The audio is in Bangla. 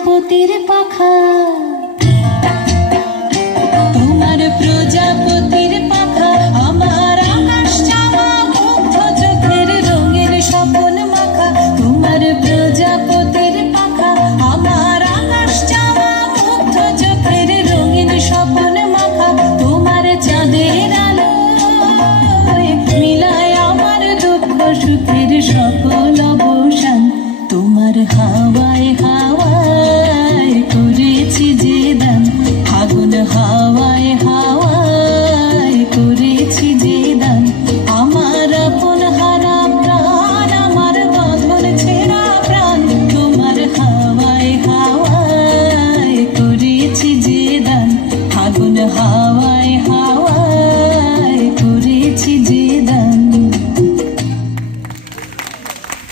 প্রজাপতির পাখা, তোমার প্রজাপতির পাখা, আমার আকাশ চাওয়া মুগ্ধ চোখের রঙের স্বপন মাখা। তোমার প্রজাপতির পাখা, আমার আকাশ চাওয়া মুগ্ধ চোখের রঙিন স্বপন মাখা। তোমার চাঁদের আলো মিলায় আমার দুঃখ সুখের সকল অবসান। তোমার হাওয়ায়